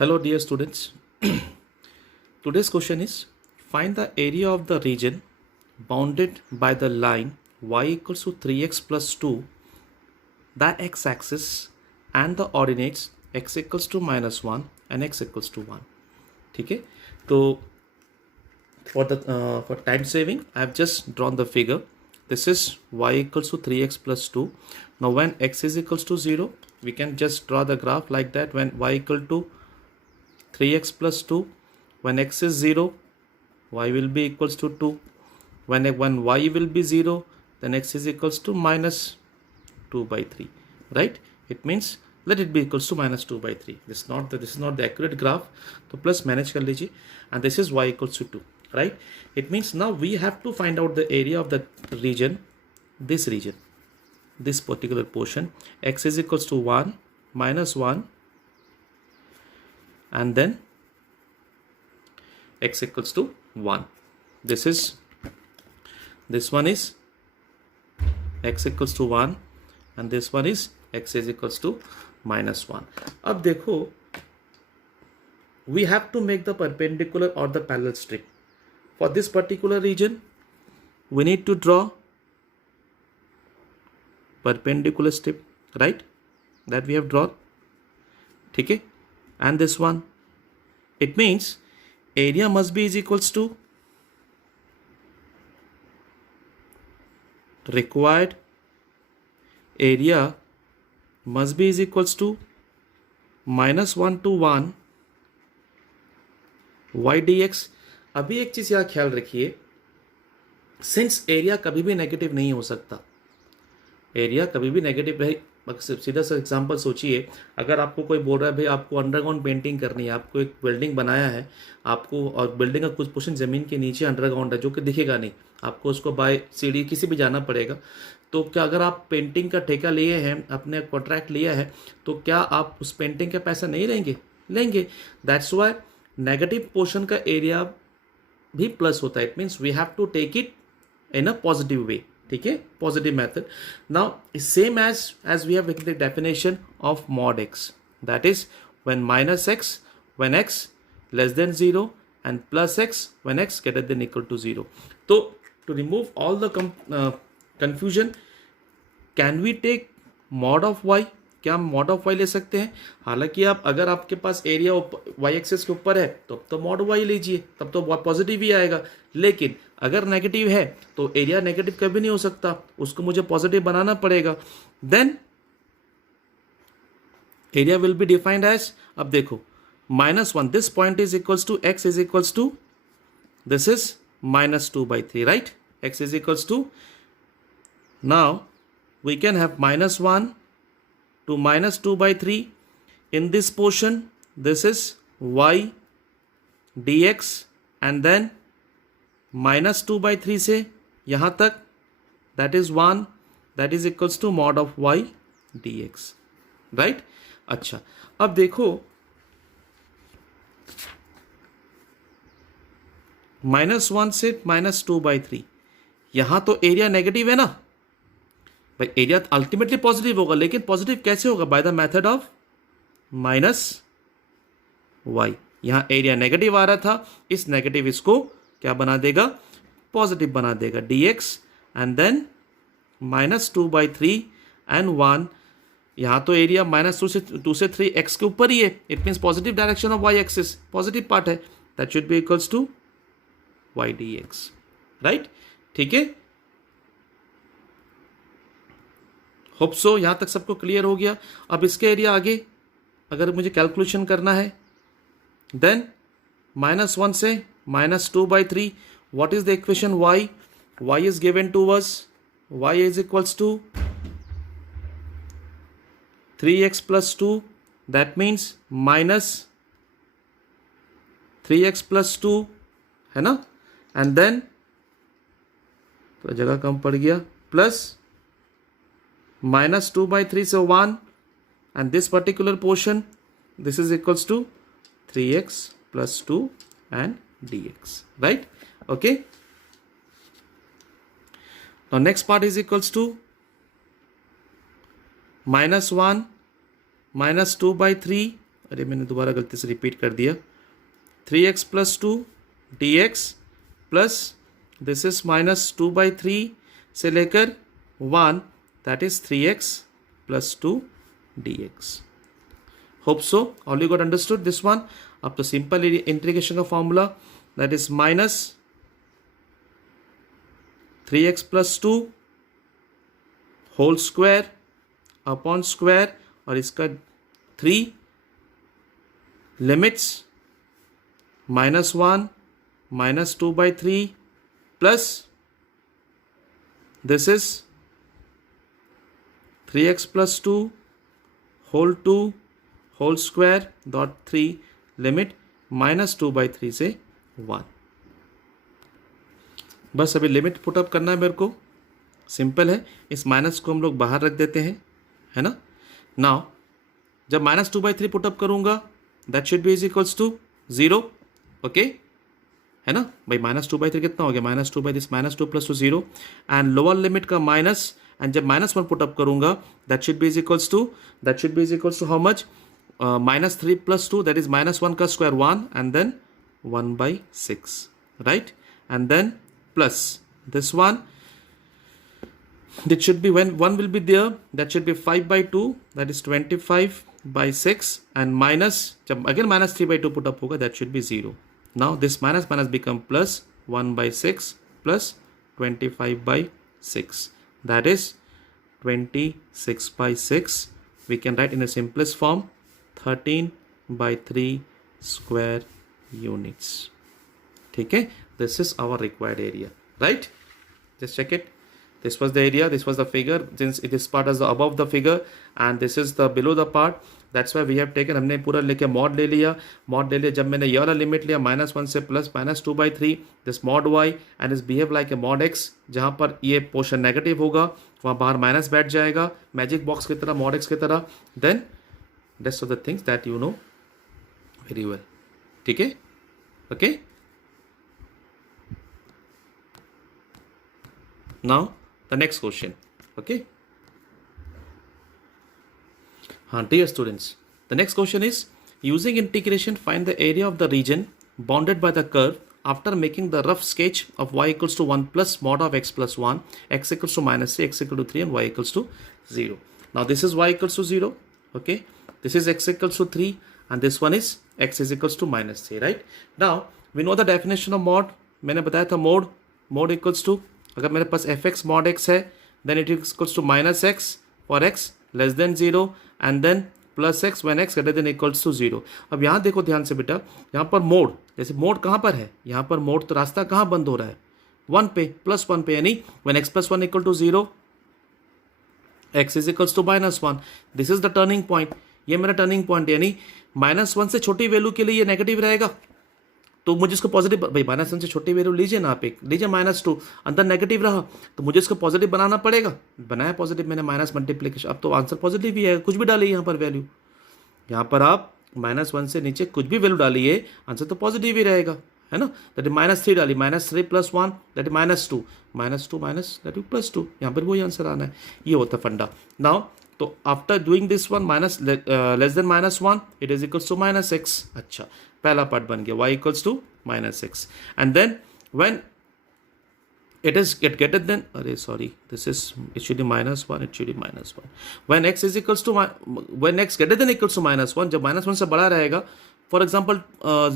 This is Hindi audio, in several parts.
Hello, dear students. Today's question is find the area of the region bounded by the line y equals to 3x plus 2, the x axis, and the ordinates x equals to minus 1 and x equals to 1. ठीक है, तो for time saving, I have just drawn the figure. This is y equals to 3x plus 2. Now when x is equals to 0, we can just draw the graph like that. When y equal to 3x plus 2, when x is 0, y will be equals to 2. When y will be 0, then x is equals to minus 2 by 3, right? It means let it be equals to minus 2 by 3. This is not the accurate graph, so plus manage कर लीजिए, and this is y equals to 2, right? It means now we have to find out the area of the region, this particular portion. X is equals to 1 minus 1, and then x equals to 1. This one is x equals to 1, and this one is x is equals to minus 1. अब देखो, we have to make the perpendicular or the parallel strip. For this particular region, we need to draw perpendicular strip, right? That we have drawn. ठीक है? And this one, it means area must be is equals to required area must be is equals to minus 1 to 1 y dx. अभी एक चीज यहाँ ख्याल रखिए, सिंस एरिया कभी भी नेगेटिव नहीं हो सकता, एरिया कभी भी नेगेटिव है। सीधा सा एग्जांपल सोचिए, अगर आपको कोई बोल रहा है भाई आपको अंडरग्राउंड पेंटिंग करनी है, आपको एक बिल्डिंग बनाया है आपको, और बिल्डिंग का कुछ पोर्शन ज़मीन के नीचे अंडरग्राउंड है जो कि दिखेगा नहीं, आपको उसको बाय सीढ़ी किसी भी जाना पड़ेगा। तो क्या अगर आप पेंटिंग का ठेका लिए हैं, अपने कॉन्ट्रैक्ट लिया है, तो क्या आप उस पेंटिंग का पैसा नहीं लेंगे। दैट्स वाई नेगेटिव पोर्शन का एरिया भी प्लस होता है। It means we have to take it in a positive way, ठीक है, positive method. Now same as we have taken the definition of mod x, that is when minus x when x less than 0 and plus x when x greater than equal to 0. So to remove all the confusion, can we take mod of y? क्या हम mod of y ले सकते हैं? हालांकि आप अगर आपके पास एरिया y एक्सिस के ऊपर है तो mod y लीजिए, तब तो पॉजिटिव ही आएगा। लेकिन अगर नेगेटिव है तो एरिया नेगेटिव कभी नहीं हो सकता, उसको मुझे पॉजिटिव बनाना पड़ेगा। Then area will be defined as, अब देखो, minus 1, this point is equals to x is equals to, this is minus 2 by 3, right? X is equals to, now we can have minus 1 to minus 2 by 3. In this portion, this is y dx, and then minus 2 by 3 से यहाँ तक, that is 1, that is equals to mod of y dx, right? अच्छा, अब देखो -1 से -2 by 3, यहां तो एरिया नेगेटिव है ना भाई, एरिया अल्टीमेटली पॉजिटिव होगा, लेकिन पॉजिटिव कैसे होगा? By the method of minus y. यहां एरिया नेगेटिव आ रहा था, इस नेगेटिव इसको क्या बना देगा? पॉजिटिव बना देगा, dx, and then -2 by 3 and 1। यहां तो एरिया -2 से 3 x के ऊपर ही है, it means positive direction of Y axis, positive part है, that should be equals to y dx, right? ठीक है, होप सो यहां तक सबको क्लियर हो गया। अब इसके एरिया आगे अगर मुझे कैलकुलेशन करना है, देन -1 से -2 by 3, what is the equation y is given to us, y is equals to 3x plus 2, that means minus 3x plus 2 है ना, एंड देन तो जगह कम पड़ गया, प्लस -2 by 3 से 1, and this particular portion this is equals to 3x plus 2 and dx, right? Okay, now next part is equals to -1 -2 by 3 अरे मैंने दोबारा गलती से रिपीट कर दिया, 3x plus 2 dx plus this is minus 2/3 से लेकर 1, that is 3x plus 2 dx. Hope so. All you got understood this one. Up to simple integration का formula, that is minus 3x plus 2 whole square upon square, और इसका 3 limits -1 -2/3 plus this is 3x plus 2 whole 2 whole square dot 3 limit -2/3 से 1. बस अभी लिमिट पुटअप करना है मेरे को, सिंपल है. इस माइनस को हम लोग बाहर रख देते हैं, है ना. नाउ जब -2/3 पुटअप करूंगा, that should be is equals to 0. Okay, है ना भाई. -2/3 कितना हो गया, -2 plus two 0, and lower limit का माइनस, एंड जब -1 पुटअप करूंगा, that should be is equals to how much, -3 plus 2, that is -1 का square 1, and then 1/6, right. And then plus this one, that should be, when 1 will be there, that should be 5/2, that is 25/6, and minus, jab again -3/2 put up hoga, that should be 0. Now this minus become plus 1/6 plus 25/6, that is 26/6. We can write in the simplest form 13/3 square units. ठीक है. This is our required area, right? Just check it. This was the area, this was the figure, since it is part as the above the figure and this is the below the part. That's why we have taken, हमने पूरा लेके mod ले लिया. जब मैंने ये वाला लिमिट लिया -1 से plus -2/3, this mod y and is behave like a mod x, जहाँ पर ये पोर्शन नेगेटिव होगा, वहाँ बाहर माइनस बैठ जाएगा, मैजिक बॉक्स की तरह, mod x की तरह. Then rest of the things that you know very well. ठीक है, okay. Now the next question, okay. Dear students, the next question is, using integration find the area of the region bounded by the curve after making the rough sketch of y equals to 1 plus mod of x plus 1, x equals to -3, x equal to 3, and y equals to 0. Now this is y equals to 0, okay. This is x equals to 3, and this one is x is equals to -3, right. Now we know the definition of mod. मैंने बताया था mod equals to, अगर मेरे पास fx mod x है, then it equals to -x for x less than 0, and then plus x when x greater than equals to 0. अब यहाँ देखो ध्यान से बेटा, यहाँ पर मोड, जैसे मोड कहाँ पर है, यहाँ पर मोड तो रास्ता कहाँ बंद हो रहा है, 1 पे, +1 पे, यानी when x + 1 equal to 0, x is equals to -1. This is the turning point. ये मेरा टर्निंग पॉइंट, यानी -1 से छोटी वैल्यू के लिए ये नेगेटिव रहेगा, तो मुझे इसको पॉजिटिव, भाई -1 से छोटी वैल्यू लीजिए ना आप, एक लीजिए -2, अंदर नेगेटिव रहा तो मुझे इसको पॉजिटिव बनाना पड़ेगा. बनाया पॉजिटिव मैंने, माइनस मल्टीप्लिकेशन, अब तो आंसर पॉजिटिव ही है. कुछ भी डालिए यहाँ पर वैल्यू, यहाँ पर आप -1 से नीचे कुछ भी वैल्यू डालिए, आंसर तो पॉजिटिव ही रहेगा, है ना. दैट इज -3 डाली, -3 + 1 that is -2, -2 minus that is +2, यहाँ पर वही आंसर आना है. ये होता है फंडा. नाउ तो after doing this one, less than -1, it is equals to -x. अच्छा, पहला पार्ट बन गया, y equals to -x, and then when it is get greater than, अरे sorry, this is, it should be -1, it should be -1. when x is equals to, when x greater than equals to -1, जब -1 से बड़ा रहेगा, फॉर एग्जाम्पल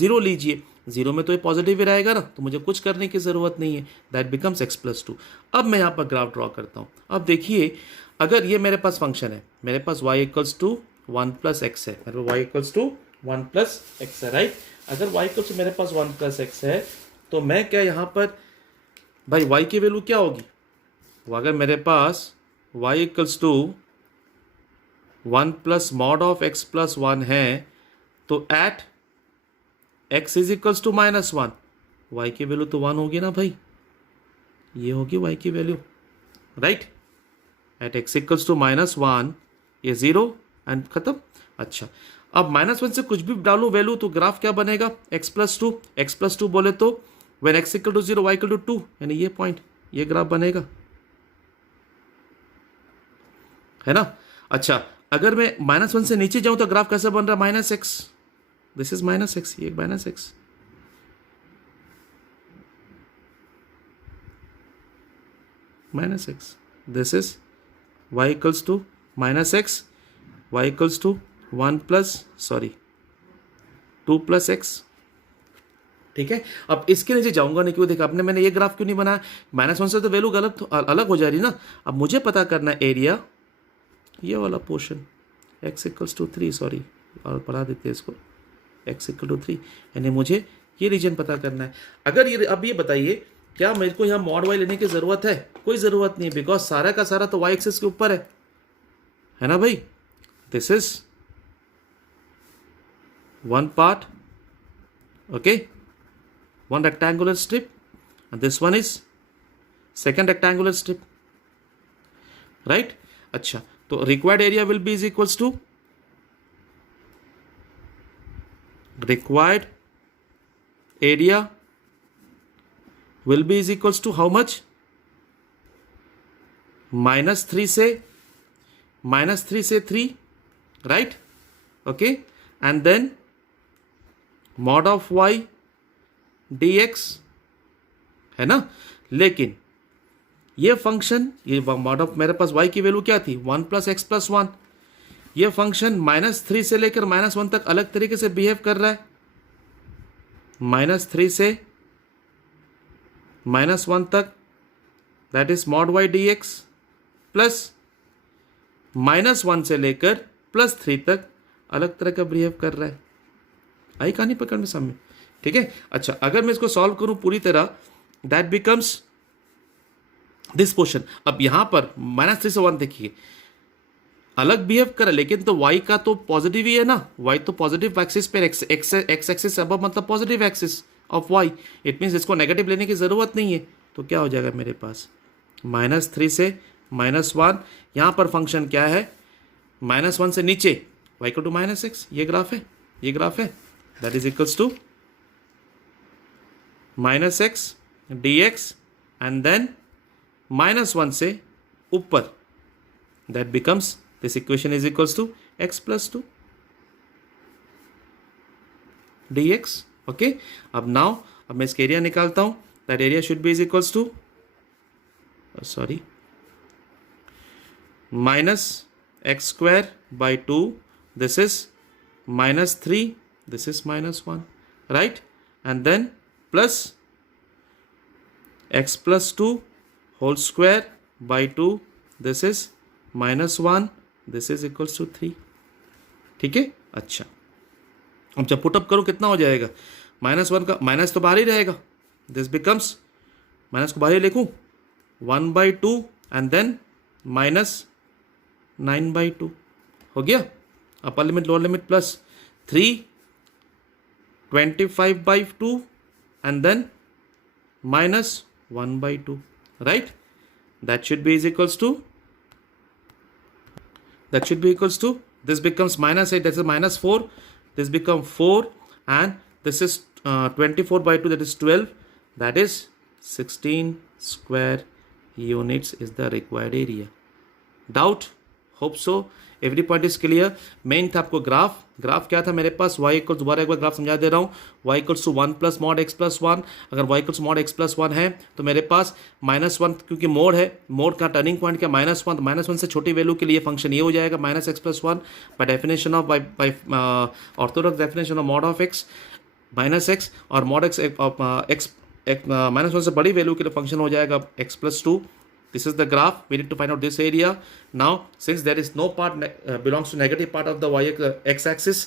0 लीजिए, 0 में तो ये पॉजिटिव ही रहेगा ना, तो मुझे कुछ करने की ज़रूरत नहीं है, दैट बिकम्स x + 2. अब मैं यहाँ पर ग्राफ ड्रॉ करता हूँ. अब देखिए, अगर ये मेरे पास फंक्शन है, मेरे पास y इक्वल्स टू 1 + x है, मेरे पास y इक्वल्स टू 1 + x है, राइट. अगर y इक्वल्स मेरे पास 1 + x है, तो मैं क्या यहाँ पर, भाई y की वैल्यू क्या होगी, अगर मेरे पास y equals to 1 + mod of x + 1 है, तो at x is equals to -1, y की वैल्यू तो 1 होगी ना भाई, ये होगी y की value, right. At x equals to -1, ये 0 एंड खत्म. अच्छा, अब -1 से कुछ भी डालूं वैल्यू, तो ग्राफ क्या बनेगा, x + 2 बोले तो when x equal to 0, y equal to 2, यानी ये पॉइंट, ये ग्राफ बनेगा, है ना. अच्छा, अगर मैं -1 से नीचे जाऊं तो ग्राफ कैसा बन रहा है? -x, दिस इज -x, ये -x, -x, this is y equals to -x, y equals to 2 + x। ठीक है, अब इसके नीचे जाऊंगा नहीं, क्यों? देखा आपने, मैंने ये ग्राफ क्यों नहीं बनाया? -1 से तो वैल्यू अलग हो जा रही ना। अब मुझे पता करना है एरिया, ये वाला portion x equals to 3, sorry और बढ़ा देते हैं इसको, x इक्वल टू 3, यानी मुझे ये रीजन पता करना है। अगर ये, अब ये बताइए, क्या मेरे को यहाँ मॉड y लेने की ज़रूरत है? कोई ज़रूरत नहीं, बिकॉज सारा का सारा तो y एक्सिस के ऊपर है ना भाई। This is one part, okay, one rectangular strip and this one is second rectangular strip, right? अच्छा, तो required area will be is equals to required area will be is equals to how much? -3 से 3, right? Okay, and then mod of y dx है ना। लेकिन ये फंक्शन, ये मॉड ऑफ, मेरे पास y की वैल्यू क्या थी? 1 + x + 1। ये फंक्शन -3 से लेकर -1 तक अलग तरीके से बिहेव कर रहा है। -3 से -1 तक, that is mod y dx, plus -1 से लेकर +3 तक अलग तरह का बिहेव कर रहा है। आई कहानी पकड़ में सामने, ठीक है। अच्छा, अगर मैं इसको सॉल्व करूं पूरी तरह, दैट बिकम्स दिस पोर्शन। अब यहां पर -3 से 1 देखिए अलग बिहेव कर, लेकिन तो y का तो पॉजिटिव ही है ना, y तो पॉजिटिव एक्सिस पर, x एक्सिस अब मतलब positive axis of y, it means इसको नेगेटिव लेने की जरूरत नहीं है। तो क्या हो जाएगा मेरे पास? -3 से -1, यहां पर फंक्शन क्या है? -1 से नीचे y इक्वल टू -x, ये ग्राफ है, ये ग्राफ है, that is equals to -x dx and then -1 से ऊपर, that becomes, this equation is equals to x + 2 dx, okay। अब now, अब मैं इसका एरिया निकालता हूं, that area should be is equals to sorry -x² by 2, this is -3, this is -1, right? And then plus x + 2 whole square by 2, this is -1, this is equals to 3, ठीक है। अच्छा, अब जब पुटअप करूं कितना हो जाएगा? -1 का माइनस तो बाहर ही रहेगा, दिस बिकम्स, माइनस को बाहर ही लिखूं, 1/2 एंड देन -9/2 हो गया। Upper limit lower limit plus 3 25/2 and then -1/2, right? That should be is equals to, this becomes -8, that is -4, this becomes 4, and this is 24/2, that is 12, that is 16 square units is the required area. Doubt? Hope so. Every point is clear. Main था आपको ग्राफ क्या था मेरे पास? y इक्वल्स, दोबारा एक बार ग्राफ समझा दे रहा हूँ, y equals to 1 + mod x + 1। अगर y इक्वल्स mod x + 1 है तो मेरे पास -1, क्योंकि मोड है, मोड का टर्निंग पॉइंट क्या? -1, तो -1 से छोटी वैल्यू के लिए फंक्शन ये हो जाएगा -x + 1 by definition of, by orthodox definition of mod of x -x, और mod x -1 से बड़ी वैल्यू के लिए फंक्शन हो जाएगा x + 2। This is the graph. We need to find out this area. Now, since there is no part belongs to negative part of the x-axis,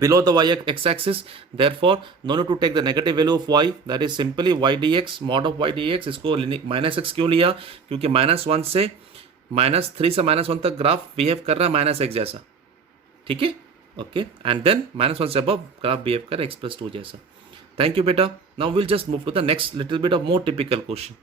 below the x-axis, therefore, no need to take the negative value of y. That is simply y dx, mod of y dx. इसको -x क्यों लिया? क्योंकि -1 से -3 से -1 तक ग्राफ बिहेव कर रहा है -x जैसा, ठीक है, ओके। एंड देन -1 से अबव ग्राफ बिहेव कर x + 2 जैसा। Thank you, beta. Now we'll just move to the next little bit of more typical question.